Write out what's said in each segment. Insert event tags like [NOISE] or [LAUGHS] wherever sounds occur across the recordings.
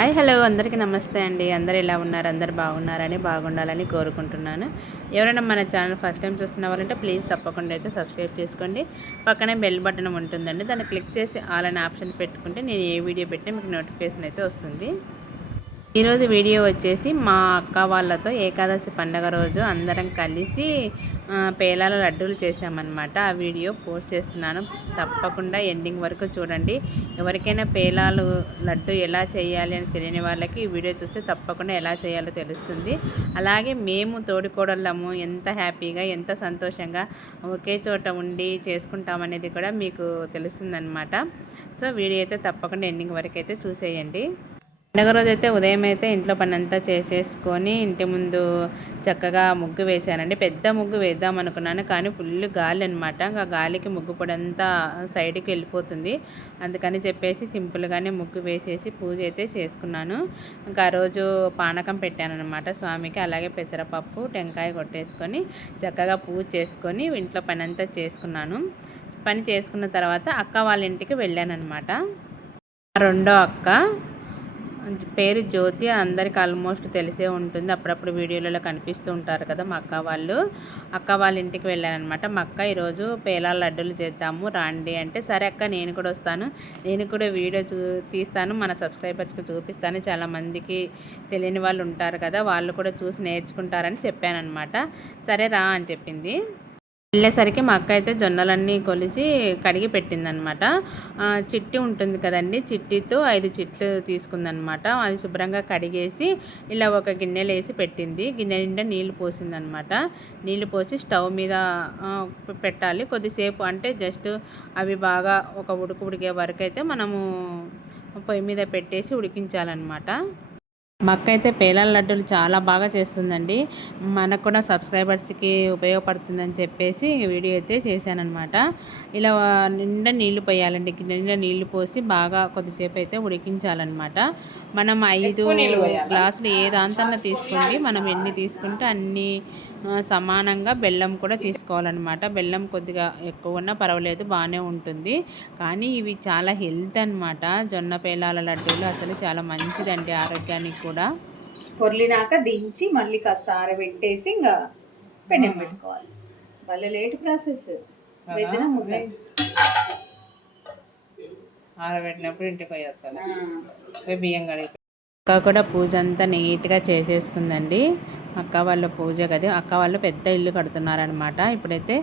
Hi hello అందరికీ నమస్తే అండి. అందరు ఎలా ఉన్నారు? అందరు బాగున్నారని బాగుండాలని కోరుకుంటున్నాను. ఎవరైనా మన ఛానల్ ఫస్ట్ టైం చూస్తున్న వాళ్ళంటే ప్లీజ్ తప్పకుండా అయితే సబ్స్క్రైబ్ చేసుకోండి. పక్కనే బెల్ బటన్ ఉంటుందండి. దాన్ని క్లిక్ చేసి ఆల్ అనే ఆప్షన్ పెట్టుకుంటే నేను ఏ వీడియో పెట్టినా మీకు నోటిఫికేషన్ అయితే వస్తుంది. ఈరోజు వీడియో వచ్చేసి మా అక్క వాళ్ళతో ఏకాదశి పండగ రోజు అందరం కలిసి పేలాల లడ్డూలు చేసామన్నమాట ఆ వీడియో పోస్ట్ చేస్తున్నాను. తప్పకుండా ఎండింగ్ వరకు చూడండి. ఎవరికైనా పేలాలు లడ్డు ఎలా చేయాలి అని తెలియని వాళ్ళకి ఈ వీడియో చూస్తే తప్పకుండా ఎలా చేయాలో తెలుస్తుంది. అలాగే మేము తోడుకోడళ్ళము ఎంత హ్యాపీగా ఎంత సంతోషంగా ఒకే చోట ఉండి చేసుకుంటామనేది కూడా మీకు తెలుస్తుందన్నమాట. సో వీడియో అయితే తప్పకుండా ఎండింగ్ వరకు అయితే చూసేయండి. పండగ రోజు అయితే ఉదయం అయితే ఇంట్లో పని అంతా చేసేసుకొని ఇంటి ముందు చక్కగా ముగ్గు వేశానండి. పెద్ద ముగ్గు వేద్దాం అనుకున్నాను కానీ ఫుల్ గాలి అనమాట ఆ గాలికి ముగ్గు పొడంతా సైడ్కి వెళ్ళిపోతుంది. అందుకని చెప్పేసి సింపుల్గానే ముగ్గు వేసేసి పూజ అయితే చేసుకున్నాను. ఇంకా ఆ రోజు పానకం పెట్టాను అనమాట స్వామికి. అలాగే పెసరపప్పు టెంకాయ కొట్టేసుకొని చక్కగా పూజ చేసుకొని ఇంట్లో పని అంతా చేసుకున్నాను. పని చేసుకున్న తర్వాత అక్క వాళ్ళ ఇంటికి వెళ్ళాను అనమాట రెండో అక్క పేరు జ్యోతి అందరికి ఆల్మోస్ట్ తెలిసే ఉంటుంది. అప్పుడప్పుడు వీడియోలలో కనిపిస్తూ ఉంటారు కదా మా అక్క వాళ్ళు. అక్క వాళ్ళ ఇంటికి వెళ్ళానమాట మా అక్క ఈరోజు పేలాల లడ్డూలు చేద్దాము రాండి అంటే సరే అక్క నేను కూడా వస్తాను. నేను కూడా వీడియో చూ తీస్తాను. మన సబ్స్క్రైబర్స్కి చూపిస్తాను. చాలామందికి తెలియని వాళ్ళు ఉంటారు కదా వాళ్ళు కూడా చూసి నేర్చుకుంటారని చెప్పానమాట సరే రా అని చెప్పింది. వెళ్ళేసరికి మా అక్క అయితే జొన్నలన్నీ కొలిసి కడిగి పెట్టిందనమాట. చిట్టి ఉంటుంది కదండి చిట్టితో ఐదు చిట్లు తీసుకుందనమాట. అది శుభ్రంగా కడిగేసి ఇలా ఒక గిన్నెలు వేసి పెట్టింది. గిన్నె నిండా నీళ్ళు పోసిందనమాట. నీళ్ళు పోసి స్టవ్ మీద పెట్టాలి. కొద్దిసేపు అంటే జస్ట్ అవి బాగా ఒక ఉడుకు ఉడికే వరకు అయితే మనము పొయ్యి మీద పెట్టేసి ఉడికించాలన్నమాట మా అక్క అయితే పేలాల లడ్డూలు చాలా బాగా చేస్తుందండి. మనకు కూడా సబ్స్క్రైబర్స్కి ఉపయోగపడుతుందని చెప్పేసి వీడియో అయితే చేశానమాట ఇలా నిండా నీళ్ళు పోయాలండి. నిండా నీళ్ళు పోసి బాగా కొద్దిసేపు అయితే ఉడికించాలన్నమాట. మనం ఐదు గ్లాసులు ఏ దాంతన్నా తీసుకోండి. మనం ఎన్ని తీసుకుంటే అన్ని సమానంగా బెల్లం కూడా తీసుకోవాలన్నమాట. బెల్లం కొద్దిగా ఎక్కువ ఉన్నా పర్వాలేదు బాగానే ఉంటుంది. కానీ ఇవి చాలా హెల్త్ అనమాట జొన్న పేలాల లడ్డూలు అసలు చాలా మంచిదండి ఆరోగ్యానికి కూడా. పొర్లినాక దించి మళ్ళీ కాస్త ఆరబెట్టేసి ఇంకా పెండెం పెట్టుకోవాలి. వాళ్ళ లేట్ ప్రాసెస్. ఆరబెట్టినప్పుడు ఇంటికి పోయొచ్చు బియ్యం కడిగి కూడా పూజ అంతా నీట్గా చేసేసుకుందండి. అక్క వాళ్ళ పూజ గది. అక్క వాళ్ళు పెద్ద ఇల్లు కడుతున్నారనమాట ఇప్పుడైతే.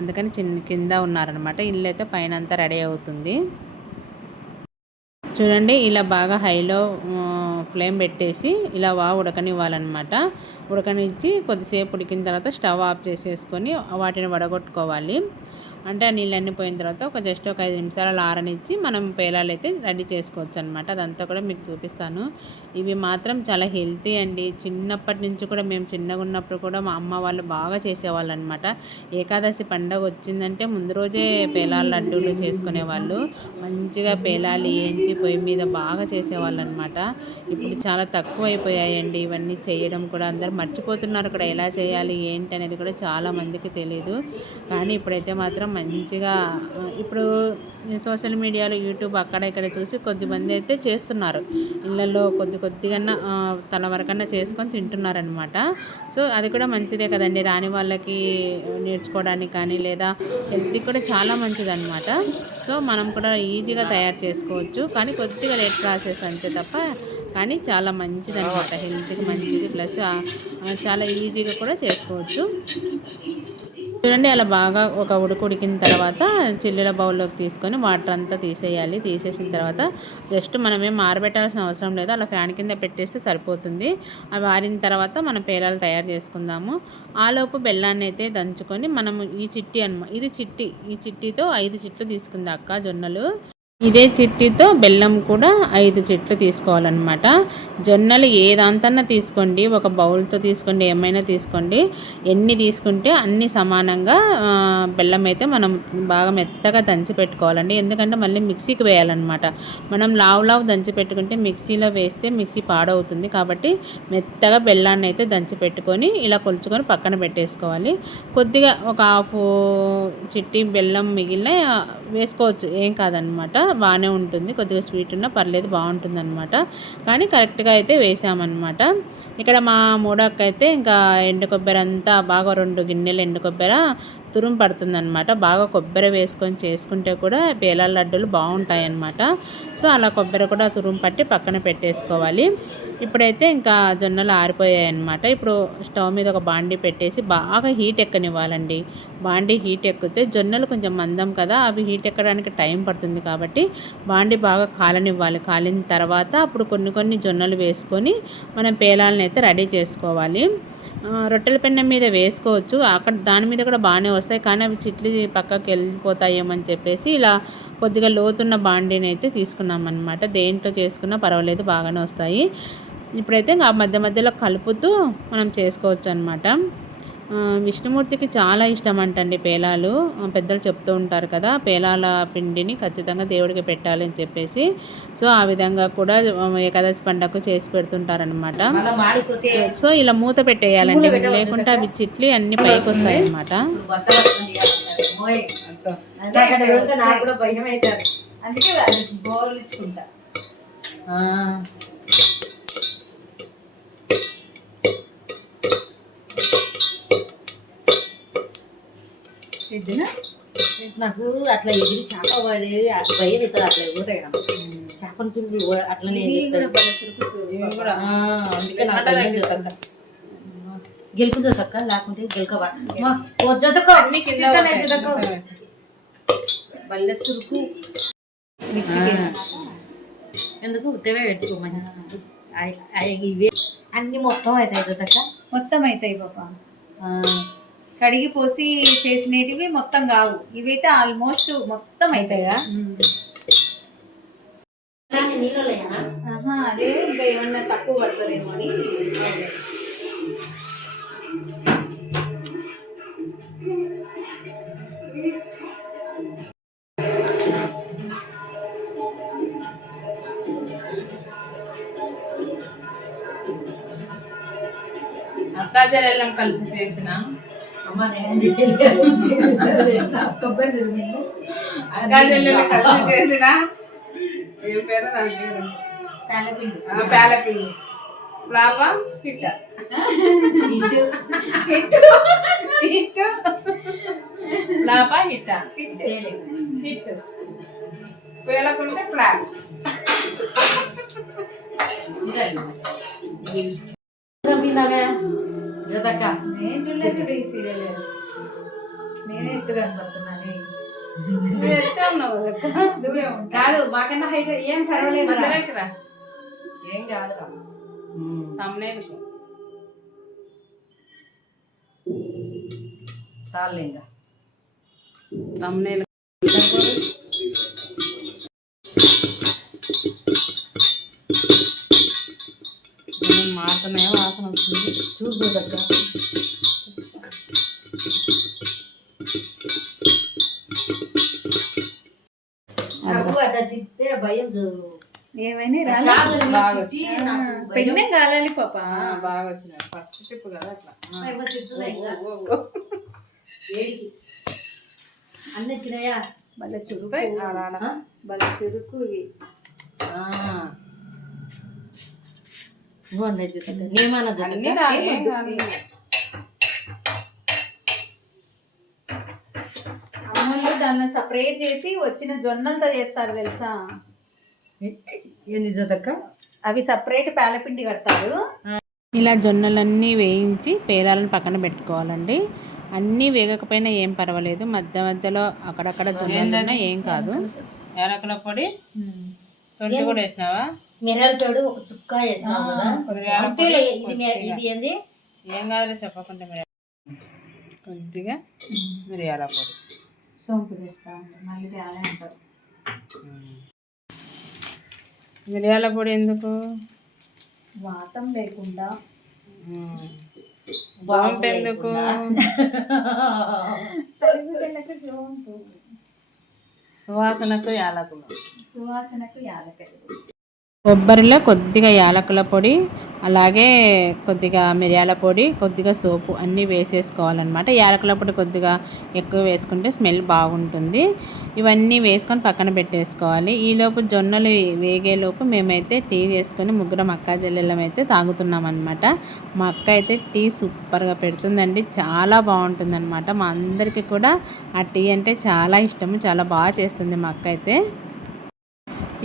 అందుకని చిన్న కింద ఉన్నారనమాట. ఇల్లు అయితే పైన అంతా రెడీ అవుతుంది. చూడండి ఇలా బాగా హైలో ఫ్లేమ్ పెట్టేసి ఇలా బాగా ఉడకనివ్వాలన్నమాట ఉడకనిచ్చి కొద్దిసేపు ఉడికిన తర్వాత స్టవ్ ఆఫ్ చేసేసుకొని వాటిని వడగొట్టుకోవాలి. అంటే ఆ నీళ్ళన్నీ పోయిన తర్వాత ఒక జస్ట్ ఒక ఐదు నిమిషాలు ఆరనిచ్చి మనం పేలాలు అయితే రెడీ చేసుకోవచ్చు అనమాట అదంతా కూడా మీకు చూపిస్తాను. ఇవి మాత్రం చాలా హెల్తీ అండి. చిన్నప్పటి నుంచి కూడా మేము చిన్నగా ఉన్నప్పుడు కూడా మా అమ్మ వాళ్ళు బాగా చేసేవాళ్ళు అనమాట ఏకాదశి పండగ వచ్చిందంటే ముందు రోజే పేలాల లడ్డూలు చేసుకునేవాళ్ళు. మంచిగా పేలాలు వేయించి పొయ్యి మీద బాగా చేసేవాళ్ళు అనమాట ఇప్పుడు చాలా తక్కువ అయిపోయాయండి ఇవన్నీ చేయడం కూడా అందరు మర్చిపోతున్నారు కూడా ఎలా చేయాలి ఏంటి అనేది కూడా చాలా మందికి తెలియదు కానీ ఇప్పుడైతే మాత్రం మంచిగా ఇప్పుడు సోషల్ మీడియాలో యూట్యూబ్ అక్కడ ఇక్కడ చూసి కొద్దిమంది అయితే చేస్తున్నారు. ఇళ్ళల్లో కొద్ది కొద్దిగా తల వరకన్నా చేసుకొని తింటున్నారనమాట సో అది కూడా మంచిదే కదండి. రాని వాళ్ళకి నేర్చుకోవడానికి కానీ లేదా హెల్త్కి కూడా చాలా మంచిదన్నమాట. సో మనం కూడా ఈజీగా తయారు చేసుకోవచ్చు. కానీ కొద్దిగా లేట్ ప్రాసెస్ అంతే తప్ప కానీ చాలా మంచిదనమాట హెల్త్కి మంచిది ప్లస్ చాలా ఈజీగా కూడా చేసుకోవచ్చు. చూడండి అలా బాగా ఒక ఉడుకు ఉడికిన తర్వాత చిల్లుల బౌల్లోకి తీసుకొని వాటర్ అంతా తీసేయాలి. తీసేసిన తర్వాత జస్ట్ మనమేం ఆరబెట్టాల్సిన అవసరం లేదు. అలా ఫ్యాన్ కింద పెట్టేస్తే సరిపోతుంది. అవి ఆరిన తర్వాత మనం పేలాలు తయారు చేసుకుందాము. ఆలోపు బెల్లాన్ని అయితే దంచుకొని మనము ఈ చిట్టి అనమా ఇది చిట్టి ఈ చిట్టితో ఐదు చిట్లు తీసుకుంది అక్క జొన్నలు. ఇదే చిట్టితో బెల్లం కూడా ఐదు చెట్లు తీసుకోవాలన్నమాట. జొన్నలు ఏదంతన్నా తీసుకోండి ఒక బౌల్తో తీసుకోండి ఏమైనా తీసుకోండి. ఎన్ని తీసుకుంటే అన్ని సమానంగా బెల్లం అయితే మనం బాగా మెత్తగా దంచి పెట్టుకోవాలండి. ఎందుకంటే మళ్ళీ మిక్సీకి వేయాలన్నమాట. మనం లావు లావు దంచి పెట్టుకుంటే మిక్సీలో వేస్తే మిక్సీ పాడవుతుంది కాబట్టి మెత్తగా బెల్లాన్ని అయితే దంచి పెట్టుకొని ఇలా కొలుచుకొని పక్కన పెట్టేసుకోవాలి. కొద్దిగా ఒక హాఫ్ చిట్టి బెల్లం మిగిలిన వేసుకోవచ్చు ఏం కాదనమాట బాగానే ఉంటుంది. కొద్దిగా స్వీట్ ఉన్నా పర్లేదు బాగుంటుంది అనమాట కానీ కరెక్ట్గా అయితే వేసామన్నమాట. ఇక్కడ మా మూడక్క అయితే ఇంకా ఎండు కొబ్బరి అంతా బాగా రెండు గిన్నెలు ఎండు కొబ్బరి తురుము పడుతుందనమాట బాగా కొబ్బరి వేసుకొని చేసుకుంటే కూడా పేలాల లడ్డూలు బాగుంటాయి అన్నమాట సో అలా కొబ్బరి కూడా తురుము పట్టి పక్కన పెట్టేసుకోవాలి. ఇప్పుడైతే ఇంకా జొన్నలు ఆరిపోయాయి అన్నమాట ఇప్పుడు స్టవ్ మీద ఒక బాండి పెట్టేసి బాగా హీట్ ఎక్కనివ్వాలండి. బాండి హీట్ ఎక్కితే జొన్నలు కొంచెం మందం కదా అవి హీట్ ఎక్కడానికి టైం పడుతుంది కాబట్టి బాండి బాగా కాలనివ్వాలి. కాలిన తర్వాత అప్పుడు కొన్ని కొన్ని జొన్నలు వేసుకొని మనం పేలాలను అయితే రెడీ చేసుకోవాలి. రొట్టెల పెన్నం మీద వేసుకోవచ్చు. అక్కడ దాని మీద కూడా బాగానే వస్తాయి. కానీ అవి చిట్లు పక్కకి వెళ్ళిపోతాయేమో అని చెప్పేసి ఇలా కొద్దిగా లోతున్న బాండీని అయితే తీసుకున్నాం అనమాట దేంట్లో చేసుకున్నా పర్వాలేదు బాగానే వస్తాయి. ఇప్పుడైతే ఆ మధ్య మధ్యలో కలుపుతూ మనం చేసుకోవచ్చు అనమాట విష్ణుమూర్తికి చాలా ఇష్టం అంటండి పేలాలు పెద్దలు చెప్తూ ఉంటారు కదా పేలాల పిండిని ఖచ్చితంగా దేవుడికి పెట్టాలి అని చెప్పేసి. సో ఆ విధంగా కూడా ఏకాదశి పండగకు చేసి పెడుతుంటారనమాట సో ఇలా మూత పెట్టేయాలండి. లేకుంటే అవి చిట్లి అన్ని పైకి వస్తాయి అనమాట ఇప్పుడు ఇద్దునా నాకు అట్లా ఎగిరి చేప పడి అట్లా భయం అవుతుంది అట్లా ఎగురుతాయి చేపను చూపి అట్లనే. గెలుపుతో చక్క. లేకుంటే గెలకవా? కింద. భలే సురుకు. ఎందుకు? ఉత్తమే పెట్టుకోమని ఇవే. అన్ని మొత్తం అవుతాయి జతక మొత్తం అవుతాయి పాప. కడిగి పోసి చేసినటివి మొత్తం కావు. ఇవైతే ఆల్మోస్ట్ మొత్తం అవుతాయా అదే ఇంకా ఏమన్నా తక్కువ పడుతుందేమో అని. అత్తాజరెల్లం కలిసి చేసిన. చేసిన? ఏం పేరు? దాని పేరు? పాలపిండి. ఆ, పేలపిండి. ఫ్లాప పిట్ట ఇటు హిట్. హిట్. Flop hit. చేయలేదు. హిట్. పేలకుంటే ఫ్లాప్ ఇంకా మీలాగా జతక. నేను చూడలేదు ఈ సీరియల్ నేనే ఎత్తుగా కనపడుతున్నాను నువ్వు ఎత్తే ఉన్నావు దూరం. ఉంటా. కాదు మాకన్నా హైట్ ఏం పర్వాలేదు మధ్యలోకి రా. ఏం కాదురా. తమ్నేలకు చాలు ఇంకా. తమ్నేలు బాగా చిట్టి నాకు భయం. పెన్నే కాలాలి పాప. బాగా వచ్చినాయి ఫస్ట్ ట్రిప్ కదా అట్లా. అన్నీ తినయా? భలే చురుకు? భలే చురుకు. అమ్మలు దాన్ని సపరేట్ చేసి వచ్చిన జొన్నలతో చేస్తారు తెలుసా? ఏంది జతక్క అవి సపరేట్ పాలపిండి కడతారు. ఇలా జొన్నలన్నీ వేయించి పేరాలను పక్కన పెట్టుకోవాలండి. అన్నీ వేగకపోయినా ఏం పర్వాలేదు. మధ్య మధ్యలో అక్కడక్కడ జొన్నలు ఉన్నా ఏం కాదు. యాలకుల పొడి సొంటి కూడా వేసినావా? మిరల్ తోడు ఒక చుక్క వేసినావు కదా. కొద్దిగా అంటే ఇది మి- ఇది ఏంది? ఏం కాదు చెప్పకుండా మీరు కొద్దిగా మిరియాల పొడి. సోంపు తెస్తా మళ్ళీ చాలా అంటారు మిరియాల పొడి ఎందుకు? వాతం లేకుండా. సోంపు ఎందుకు? సోంపు. సువాసనకు యాలకులు. సువాసనకు యాలకలు. కొబ్బరిలో కొద్దిగా యాలకుల పొడి అలాగే కొద్దిగా మిరియాల పొడి కొద్దిగా సోపు అన్నీ వేసేసుకోవాలన్నమాట. యాలకుల పొడి కొద్దిగా ఎక్కువ వేసుకుంటే స్మెల్ బాగుంటుంది. ఇవన్నీ వేసుకొని పక్కన పెట్టేసుకోవాలి. ఈలోపు జొన్నలు వేగేలోపు మేమైతే టీ చేసుకొని ముగ్గురం అక్క చెల్లెళ్ళం అయితే తాగుతున్నాం అనమాట మా అక్క అయితే టీ సూపర్గా పెడుతుందండి. చాలా బాగుంటుందన్నమాట. మా అందరికీ కూడా ఆ టీ అంటే చాలా ఇష్టము. చాలా బాగా చేస్తుంది మా అక్క అయితే.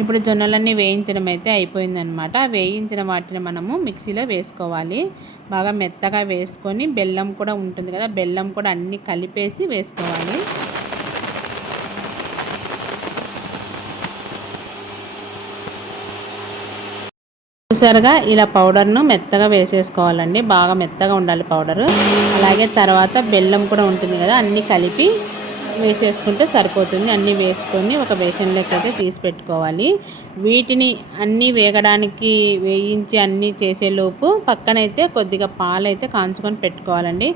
ఇప్పుడు జొన్నలన్నీ వేయించడం అయితే అయిపోయిందనమాట వేయించిన వాటిని మనము మిక్సీలో వేసుకోవాలి. బాగా మెత్తగా వేసుకొని బెల్లం కూడా ఉంటుంది కదా బెల్లం కూడా అన్నీ కలిపేసి వేసుకోవాలి. చూసారుగా ఇలా పౌడర్ను మెత్తగా వేసేసుకోవాలండి. బాగా మెత్తగా ఉండాలి పౌడరు. అలాగే తర్వాత బెల్లం కూడా ఉంటుంది కదా అన్నీ కలిపి వేసేసుకుంటే సరిపోతుంది. అన్నీ వేసుకొని ఒక బేసన్లోకి అయితే తీసి పెట్టుకోవాలి. వీటిని అన్నీ వేగడానికి వేయించి అన్నీ చేసేలోపు పక్కనైతే కొద్దిగా పాలు అయితే కాంచుకొని పెట్టుకోవాలండి.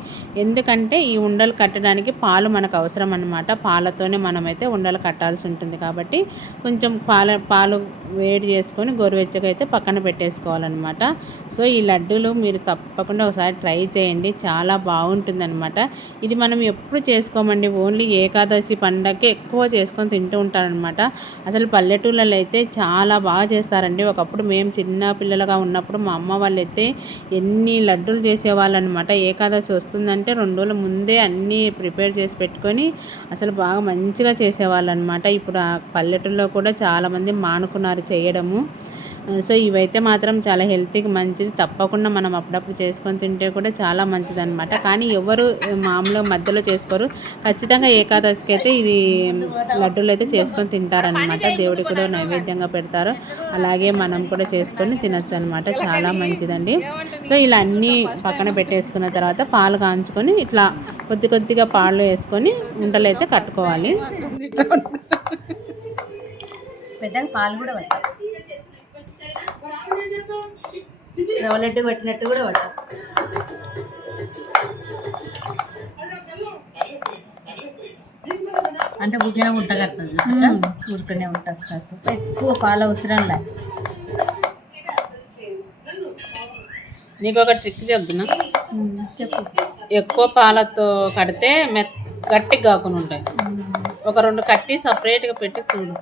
ఎందుకంటే ఈ ఉండలు కట్టడానికి పాలు మనకు అవసరం అనమాట పాలతోనే మనమైతే ఉండలు కట్టాల్సి ఉంటుంది కాబట్టి కొంచెం పాల పాలు వేడి చేసుకొని గోరువెచ్చగా అయితే పక్కన పెట్టేసుకోవాలన్నమాట. సో ఈ లడ్డూలు మీరు తప్పకుండా ఒకసారి ట్రై చేయండి. చాలా బాగుంటుందన్నమాట. ఇది మనం ఎప్పుడు చేసుకోమండి? ఓన్లీ ఏ ఏకాదశి పండగకి ఎక్కువ చేసుకొని తింటూ ఉంటారనమాట అసలు పల్లెటూళ్ళలో అయితే చాలా బాగా చేస్తారండి. ఒకప్పుడు మేము చిన్న పిల్లలుగా ఉన్నప్పుడు మా అమ్మ వాళ్ళు అయితే ఎన్ని లడ్డూలు చేసేవాళ్ళు అనమాట ఏకాదశి వస్తుందంటే రెండు రోజుల ముందే అన్నీ ప్రిపేర్ చేసి పెట్టుకొని అసలు బాగా మంచిగా చేసేవాళ్ళు అనమాట ఇప్పుడు ఆ పల్లెటూళ్ళలో కూడా చాలామంది మానుకున్నారు చేయడము. సో ఇవైతే మాత్రం చాలా హెల్తీకి మంచిది. తప్పకుండా మనం అప్పుడప్పుడు చేసుకొని తింటే కూడా చాలా మంచిది అనమాట కానీ ఎవరు మామూలు మధ్యలో చేసుకోరు. ఖచ్చితంగా ఏకాదశికి అయితే ఇది లడ్డూలు అయితే చేసుకొని తింటారనమాట దేవుడికి కూడా నైవేద్యంగా పెడతారు. అలాగే మనం కూడా చేసుకొని తినచ్చు అనమాట చాలా మంచిదండి. సో ఇలా అన్నీ పక్కన పెట్టేసుకున్న తర్వాత పాలు కాంచుకొని ఇట్లా కొద్ది కొద్దిగా పాలు వేసుకొని ఉండలు అయితే కట్టుకోవాలి. పెద్దగా పాలు కూడా రవ్వ లడ్డు పట్టినట్టు కూడా పట్టాలి అంటే ఉడికిన ఉంట కడుతుంది ఉడికనే ఉంటుంది సార్ ఎక్కువ పాలు అవసరం లే. నీకు ఒక ట్రిక్ చెప్తున్నా చెప్పు. ఎక్కువ పాలతో కడితే మెత్ గట్టి కాకుండా ఉంటాయి. ఒక రెండు కట్టి సపరేట్గా పెట్టి చూడు.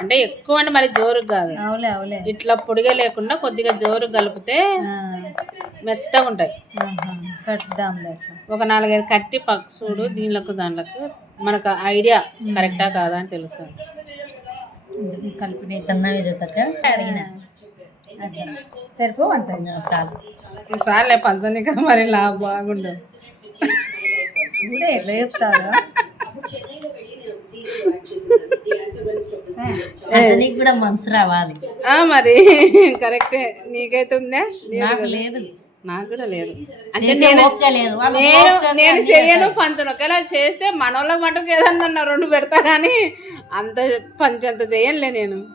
అంటే ఎక్కువ అంటే మరి జోరుగా కాదు. అవులే అవులే ఇట్లా పొడిగా లేకుండా కొద్దిగా జోరు కలిపితే మెత్తగా ఉంటాయి. కట్టుదాంలే ఒక నాలుగైదు కట్టి పక్క చూడు దీనిలకు దానిలకు మనకు ఐడియా కరెక్టా కాదా అని తెలుస్తుంది కలిపి సన్నగా చెప్తాక అడిగిన. సరిపో అంత చాలు సార్లే పంచనిక మరి లా బాగుండదు. కూడా ఎట్లా చెప్తారు. నీకు [LAUGHS] కూడా మనసు రావాలి. ఆ, మరి. కరెక్టే. నీకైతే ఉందా? నాకు లేదు. నాకు కూడా లేదు. అంటే నేను నేను చెయ్యను పంచను. ఒకవేళ చేస్తే మనోళ్ళకి మటుకు ఏదన్నా రెండు పెడతా కానీ అంత పంచంత చేయనులే నేను.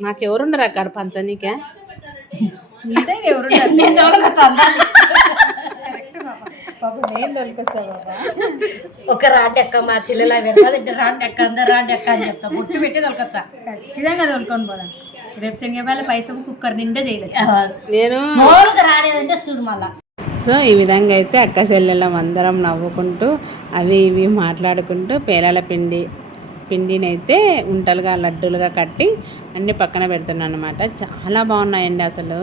నాకెవరున్నారు అక్కడ పంచనీకే? నీదే ఎవరు నేను తోలుకొచ్చా పాపం నేను దొరికొస్తా బాబా ఒక రాండి అక్క మా చెల్లెల పెడతా రాండి అక్క అందరు రాండి అక్క అని చెప్తా. బొట్టు పెట్టి తొలకొచ్చా ఖచ్చితంగా దొరుకొని పోదాం. రేపు శనగపాయల పైసలు కుక్కర్ నిండా చేయలేదు నేను మామూలుగా రాలేదంటే చూడు మళ్ళా. సో ఈ విధంగా అయితే అక్క చెల్లెళ్ళం అందరం నవ్వుకుంటూ అవి ఇవి మాట్లాడుకుంటూ పేలాల పిండి పిండినైతే ఉంటలుగా లడ్డూలుగా కట్టి అన్ని పక్కన పెడుతున్నాను అనమాట చాలా బాగున్నాయండి అసలు.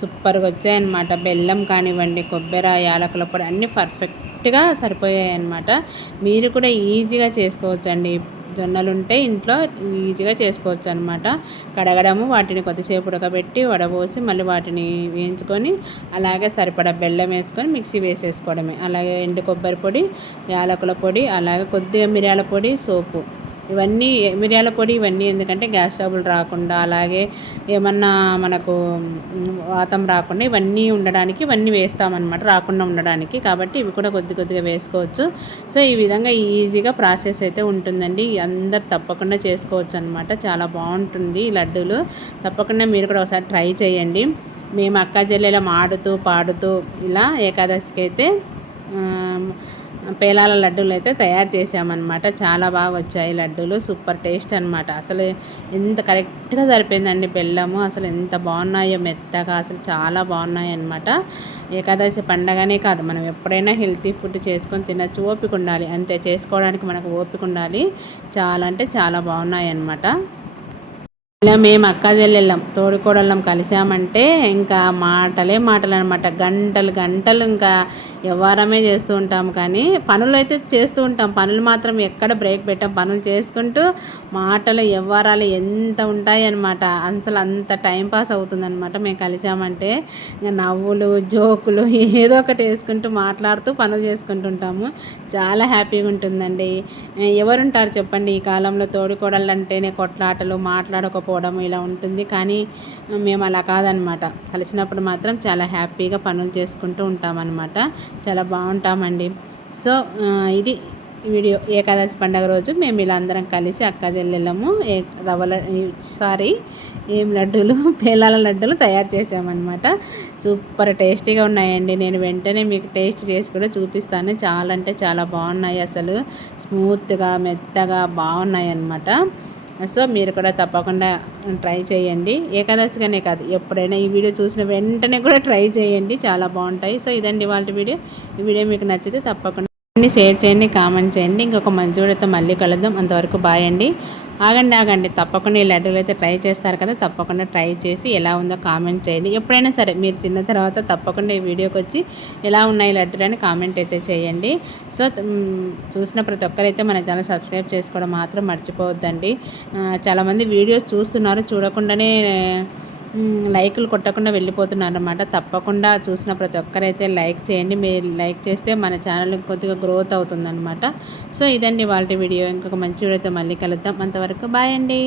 సూపర్గా వచ్చాయన్నమాట. బెల్లం కానివ్వండి కొబ్బరి యాలకుల పొడి అన్నీ పర్ఫెక్ట్గా సరిపోయాయి అన్నమాట మీరు కూడా ఈజీగా చేసుకోవచ్చండి. జొన్నలు ఉంటే ఇంట్లో ఈజీగా చేసుకోవచ్చు అనమాట కడగడము వాటిని కొద్దిసేపు ఉడకబెట్టి వడబోసి మళ్ళీ వాటిని వేయించుకొని అలాగే సరిపడా బెల్లం వేసుకొని మిక్సీ వేసేసుకోవడమే. అలాగే ఎండు కొబ్బరి పొడి యాలకుల పొడి అలాగే కొద్దిగా మిరియాల పొడి సోపు. ఇవన్నీ మిరియాల పొడి ఇవన్నీ ఎందుకంటే గ్యాస్ ట్రబుల్ రాకుండా అలాగే ఏమన్నా మనకు వాతం రాకుండా ఇవన్నీ ఉండడానికి ఇవన్నీ వేస్తామన్నమాట రాకుండా ఉండడానికి. కాబట్టి ఇవి కూడా కొద్ది కొద్దిగా వేసుకోవచ్చు. సో ఈ విధంగా ఈజీగా ప్రాసెస్ అయితే ఉంటుందండి. అందరు తప్పకుండా చేసుకోవచ్చు అనమాట చాలా బాగుంటుంది ఈ లడ్డూలు. తప్పకుండా మీరు కూడా ఒకసారి ట్రై చేయండి. మేము అక్క చెల్లెలం ఆడుతూ పాడుతూ ఇలా ఏకాదశికి అయితే పేలాల లడ్డూలు అయితే తయారు చేసామన్నమాట చాలా బాగా వచ్చాయి లడ్డూలు. సూపర్ టేస్ట్ అనమాట అసలు ఎంత కరెక్ట్గా సరిపోయిందండి బెల్లము. అసలు ఎంత బాగున్నాయో మెత్తగా. అసలు చాలా బాగున్నాయి అనమాట ఏకాదశి పండగనే కాదు. మనం ఎప్పుడైనా హెల్తీ ఫుడ్ చేసుకొని తినచ్చు. ఓపిక ఉండాలి. అంతే. చేసుకోవడానికి మనకు ఓపిక ఉండాలి. చాలా అంటే చాలా బాగున్నాయి అనమాట ఇలా మేము అక్క చెల్లెళ్ళం తోడుకోడళ్ళం కలిసామంటే ఇంకా మాటలే మాటలు అనమాట గంటలు గంటలు ఇంకా వ్యవహారమే చేస్తూ ఉంటాం. కానీ పనులు అయితే చేస్తూ ఉంటాం. పనులు మాత్రం ఎక్కడ బ్రేక్ పెట్టాం. పనులు చేసుకుంటూ మాటలు వ్యవహారాలు ఎంత ఉంటాయి అనమాట అసలు అంత టైం పాస్ అవుతుందన్నమాట. మేము కలిసామంటే ఇంకా నవ్వులు జోకులు ఏదో ఒకటి వేసుకుంటూ మాట్లాడుతూ పనులు చేసుకుంటుంటాము చాలా హ్యాపీగా ఉంటుందండి. ఎవరుంటారు చెప్పండి. ఈ కాలంలో తోడుకోడళ్ళు అంటేనే కొట్లాటలు మాట్లాడకపోవడం ఇలా ఉంటుంది. కానీ మేము అలా కాదనమాట కలిసినప్పుడు మాత్రం చాలా హ్యాపీగా పనులు చేసుకుంటూ ఉంటామన్నమాట. చాలా బాగుంటామండి. సో ఇది వీడియో ఏకాదశి పండగ రోజు మేము ఇలా అందరం కలిసి అక్క చెల్లెళ్ళము ఏ రవ్వ సారీ ఏం లడ్డూలు పేలాల లడ్డూలు తయారు చేసామన్నమాట. సూపర్ టేస్టీగా ఉన్నాయండి. నేను వెంటనే మీకు టేస్ట్ చేసి కూడా చూపిస్తాను. చాలా అంటే చాలా బాగున్నాయి అసలు. స్మూత్గా మెత్తగా బాగున్నాయి అన్నమాట సో మీరు కూడా తప్పకుండా ట్రై చేయండి. ఏకాదశిగానే కాదు ఎప్పుడైనా ఈ వీడియో చూసిన వెంటనే కూడా ట్రై చేయండి. చాలా బాగుంటాయి. సో ఇదండి వాళ్ళ వీడియో. ఈ వీడియో మీకు నచ్చితే తప్పకుండా షేర్ చేయండి కామెంట్ చేయండి. ఇంకొక మంచి వీడియోతో మళ్ళీ కలుద్దాం. అంతవరకు బాయ్ అండి. ఆగండి ఆగండి. తప్పకుండా ఈ లడ్డూలు అయితే ట్రై చేస్తారు కదా తప్పకుండా ట్రై చేసి ఎలా ఉందో కామెంట్ చేయండి. ఎప్పుడైనా సరే మీరు తిన్న తర్వాత తప్పకుండా ఈ వీడియోకి వచ్చి ఎలా ఉన్నాయి లడ్డూలు అని కామెంట్ అయితే చేయండి. సో చూసిన ప్రతి ఒక్కరైతే మన ఛానల్ సబ్స్క్రైబ్ చేసుకోవడం మాత్రం మర్చిపోవద్దండి. చాలామంది వీడియోస్ చూస్తున్నారు చూడకుండానే లైకులు కొట్టకుండా వెళ్ళిపోతున్నారు అనమాట తప్పకుండా చూసిన ప్రతి ఒక్కరైతే లైక్ చేయండి. మీరు లైక్ చేస్తే మన ఛానల్ కొద్దిగా గ్రోత్ అవుతుందన్నమాట. సో ఇదండి వాళ్ళ వీడియో. ఇంకొక మంచి వీడియోతో మళ్ళీ కలుద్దాం. అంతవరకు బాయ్ అండి.